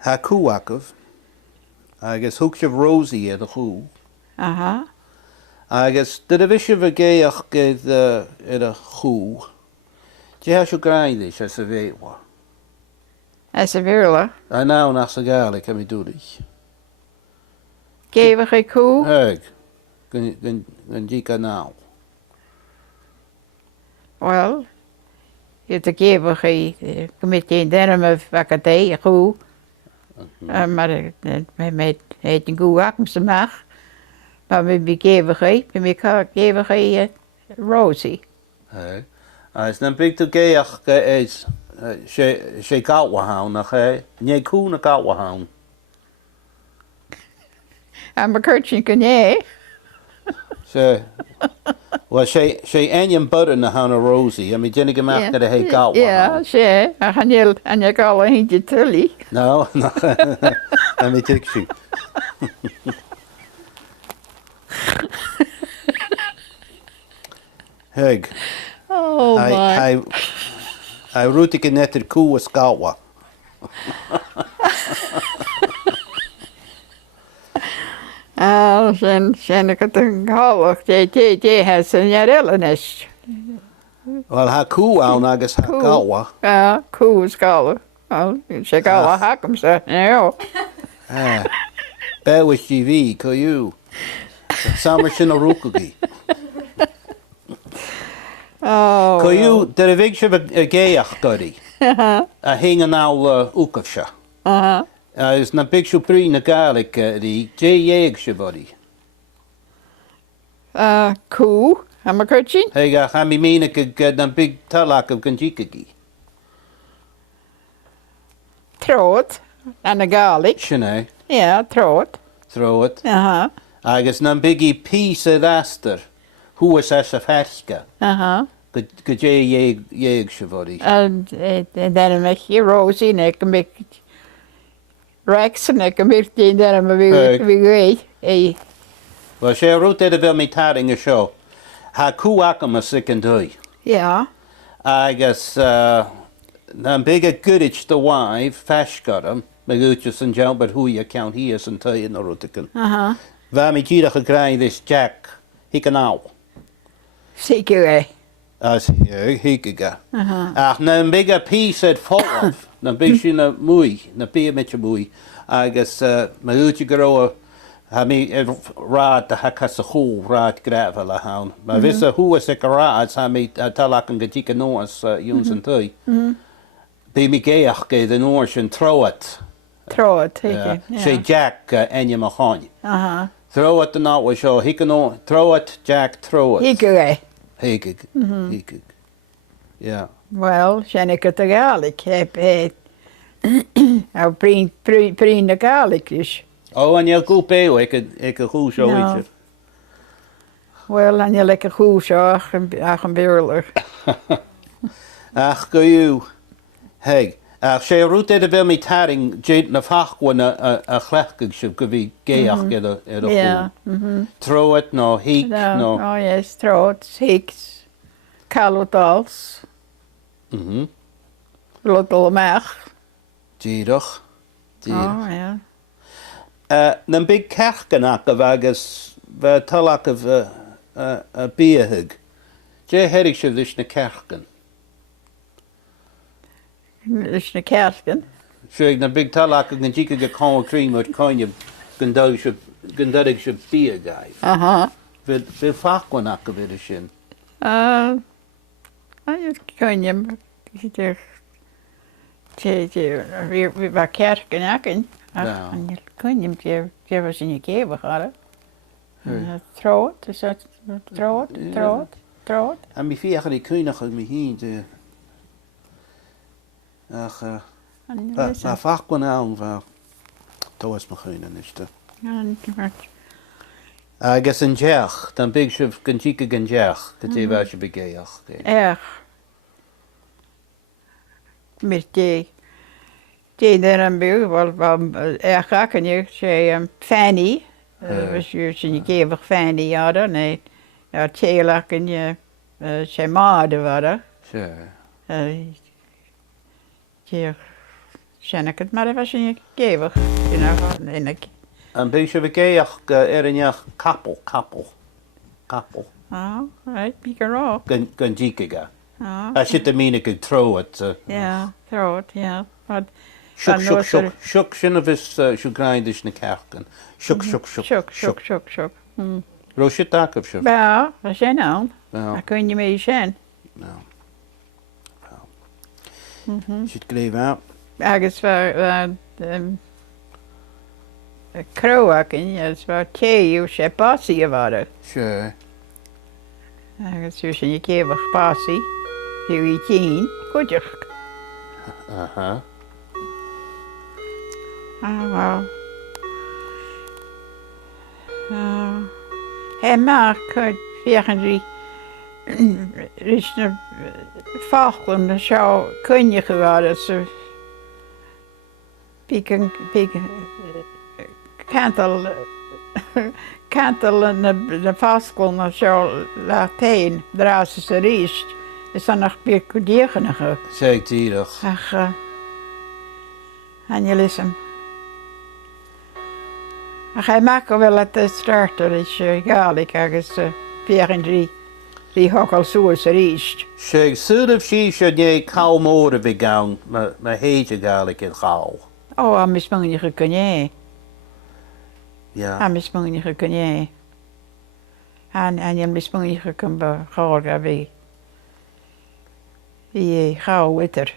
ha cúacah, agus thug sibh Rosie a chú. Agus dyd y fisio fy geach gyda a chw. Di ha siw graen ddys as y fewa. As a virla. A naw nas y gael cam I dwri. Geef ik koe? Heg. Gan dica naw. Wel, je te geven je met een derm of vakatee, koe. Maar met een goede akmse mag. Maar we geven je Rosie. Heg. Is dan big to geach is she koudwahoun nach nie koe na koudwahoun. En mijn kurtje kan je. Well, she onion butter na hana Rosie. I mean, Jenny gemaakt dat hij koud. Ja, she. En je kan alleen je tully. No, no. Let me take you. Heg. Oh my. I root ik net er koe was koudwa. Sen ik het een hallig. Die has een jarellenest. Wel, ha koe aan agus ha koudwa. Ja, koe is koudwa. Ze koudwa hakken ze. Ja. Bewis TV, ko you. Samer sin a rookagi. Oh. Ko you, der vig sib a geach godi. A hing an al ukafsha. Is na big supri na gaelic di jeeg shibodi. Koe, en mijn kurtje? Hey ga ha mi mean ik na big talak of ganjikagi. Troot. En een garlic. Shine. Ja, troot. Throw it. Aha. Agus na biggie piece of aster. Who was as a ferska. Aha. Go jeeg shibodi. En dan heb je Rosie en ik heb Rex en ik heb die daar maar weer. Hey. Well, she wrote that about me taring a show. Ha kuakam a second day. Ja. I guess na big a goodich the wife, fash got him. Maguchus and Joe, but who you count he is and tell you no rutican. Aha. Vami gira gegrain this Jack. He can now. Zeker hè. As he could go. Ach, na big a piece at fall of. Na big she na mui, na pia met your mui. I guess Maguchi grow ha mi rad de hakas a hole rad gravel a hound. Ma vissa who was a garage ha mi talak and gajika noas yuns and tui. Be mi geach ge the noors and throw it. Troot, zeker. Say Jack enya mahon. Aha. Throw it the not was show. He can throw it, Jack throw it. Zeker hè. He could. Yeah. Wel, zijn ik het eigenlijk. Heb nou prien de garlic dus. Oh, en je goed peo, ik goed zo iets. Wel, en je lekker goed zo, ach een beurler. Ach, go you. Hey, ach, she route de wel met haring, jade na vach a chlechkig ship go vi geach get a Ja. Throw it, no, heek, no. Oh yes, troot, hiks, kalotals, lottel mag. Dierach. Oh ja. Nan big kerkenak of agus, talak of a beahig. Je herig ship this na kerken. Dus een kersken. Sure, na big talak of ganjika ge con cream or coin gandarig ship beer guy. Aha. Vil fakwanak of it shin. Je kan je weer wat kersken hakken. En je kan je was in je kever hadden. Troot, dus dat troot. En mi fiach die kuinach me heen te. Ach, maar fakwan aan van. Dat was me geen is I guess in Jach, dan big ship ganjika ganjach, dat je was je begeach. Erg. Met die daar een buur, wel erg hakken je, zei Fanny. Was je in kever Fanny hadden, nee. Ja, teelakken je, zei maden waren. Sure. Sianach maar was in je kevig. In een En beetje we geach in je kappel. oh, right, pieker ook. Gun jikiga. Oh, Als je de mine kunt throw het. ja, throat, ja. Maar Shuk, of is grindish na kerken. Shuk. Roos je tak of shuk? Ja, dat is nou. Ja. Dat kun je mee zijn. Nou. Zit kleef uit. Ergens waar Kroaken, ja, het was thee, of je passie waren. Sure. Ergens dus in je kevig passie. Je 10, goed je. Aha. Ah, wow. Hij maakt eigenlijk is een volgende zou kun je geworden ze pieken kantel en de volgende zou laten drazen ze riest is dan nog meer kudiegenige. Zeg tierig. Ach, en je listen. Ach, hij maakt wel dat de starter is galig ergens 4 die hokkel zoals riest. Zeg, zult of je je kou moorden begaan, maar heet je gaalik in gauw. Oh, aan mijn je kun je. Ja. Aan mijn je kun je. En je mijn je kun be gauw wie gauw witter.